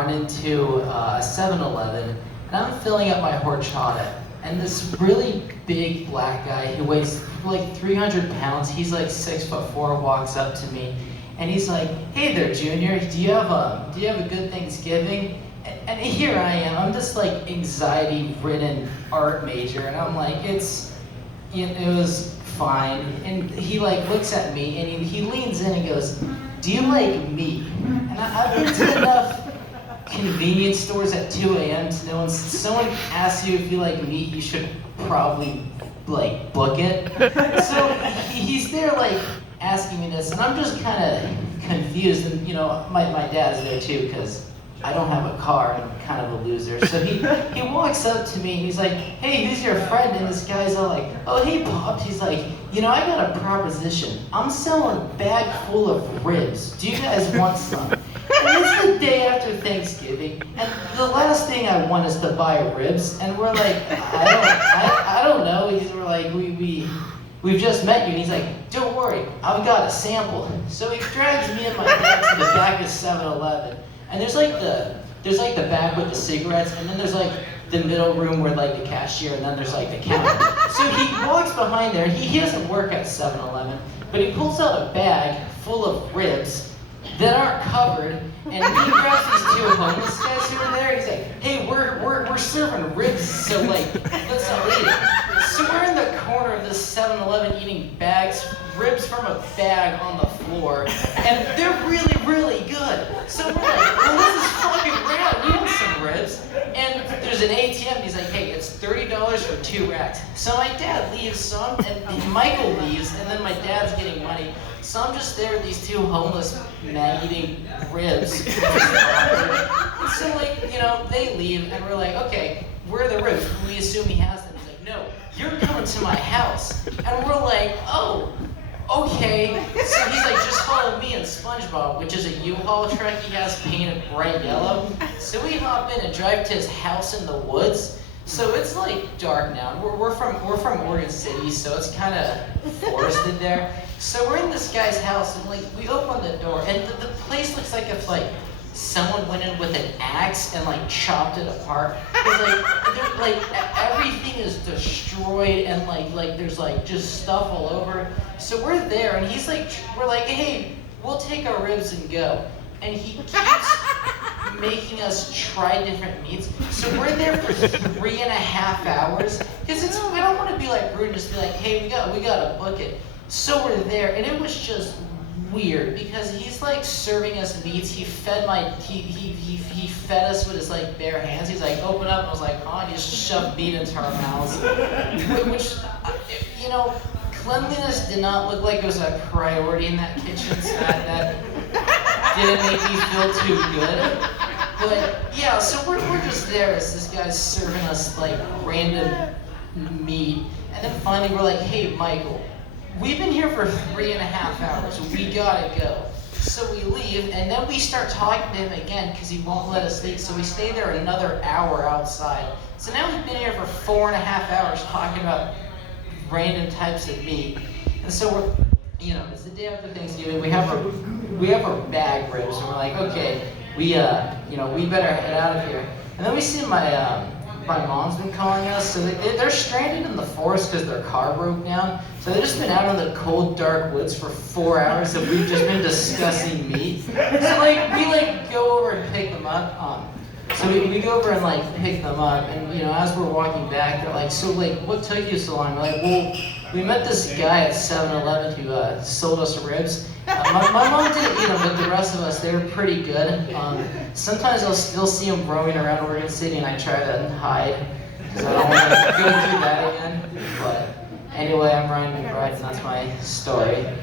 run into a 7-Eleven, and I'm filling up my horchata. And this really big black guy who weighs like 300 pounds, he's like 6'4", walks up to me, and he's like, "Hey there, Junior, do you have a good Thanksgiving?" And here I am, I'm this like anxiety-ridden art major, and I'm like, it was fine. And he like looks at me, and he leans in and goes, "Do you like meat?" And I've been to enough convenience stores at 2 a.m. to know when someone asks you if you like meat, you should probably like book it. So he's there like asking me this, and I'm just kind of confused. And you know, my dad's there too because I don't have a car and I'm kind of a loser. So he walks up to me and he's like, "Hey, who's your friend?" And this guy's all like, "Oh, hey, Pops." He's like, "You know, I got a proposition. I'm selling a bag full of ribs. Do you guys want some?" And it's the day after Thanksgiving, and the last thing I want is to buy ribs. And we're like, I don't know. We're like, we've just met you. And he's like, "Don't worry, I've got a sample." So he drags me and my dad to the back of 7-Eleven. And there's like the back with the cigarettes, and then there's like the middle room where like the cashier, and then there's like the counter. So he walks behind there, and he doesn't work at 7-Eleven, but he pulls out a bag full of ribs that aren't covered, and he grabs these two homeless guys who are there. He's like, "Hey, we're serving ribs, so like let's all eat it." So we're in the corner of this 7-Eleven eating ribs from a bag on the floor, and they're really, really good. So we're like, "Well, this is fucking rad. We want some ribs." And there's an ATM, and he's like, "Hey, it's $30 for 2 racks." So my dad leaves, and Michael leaves, and then my dad's getting money. So I'm just there with these two homeless men eating ribs. So like, you know, they leave, and we're like, "Okay, where are the ribs?" We assume he has them. He's like, "No, you're coming to my house." And we're like, "Oh, okay." So he's like, "Just follow me and SpongeBob," which is a U-Haul truck he has painted bright yellow. So we hop in and drive to his house in the woods. So it's like dark now. We're from Oregon City, so it's kind of forested there. So we're in this guy's house, and like we open the door, and the place looks like if like someone went in with an axe and like chopped it apart. Like everything is destroyed, and like there's like just stuff all over. So we're there, and we're like, "Hey, we'll take our ribs and go." And he keeps making us try different meats. So we're there for 3.5 hours because we don't want to be like rude and just be like, "Hey, we gotta book it." So we're there, and it was just weird because he's like serving us meats. He fed he fed us with his like bare hands. He's like, "Open up," and I was like, "Oh," and he just shoved meat into our mouths. Which, you know, cleanliness did not look like it was a priority in that kitchen, so that didn't make me feel too good. But yeah, so we're just there as this guy's serving us like random meat, and then finally we're like, "Hey, Michael, we've been here for 3.5 hours. We gotta go." So we leave, and then we start talking to him again because he won't let us leave. So we stay there another hour outside. So now we've been here for 4.5 hours talking about random types of meat. And so we're, you know, it's the day after Thanksgiving. We have our bag ribs, and we're like, "Okay, we better head out of here." And then we see my mom's been calling us, so they're stranded in the forest because their car broke down. So they've just been out in the cold, dark woods for 4 hours, and we've just been discussing meat. So like we go over and pick them up. So we go over and like pick them up, and you know, as we're walking back, they're like, "So like, what took you so long?" We're like, "Well, we met this guy at 7-Eleven who sold us ribs. My mom didn't eat them, but the rest of us, they were pretty good. Sometimes I'll still see them roaming around Oregon City, and I try to hide because I don't want to go through that again." But anyway, I'm Ryan McBride, and that's my story.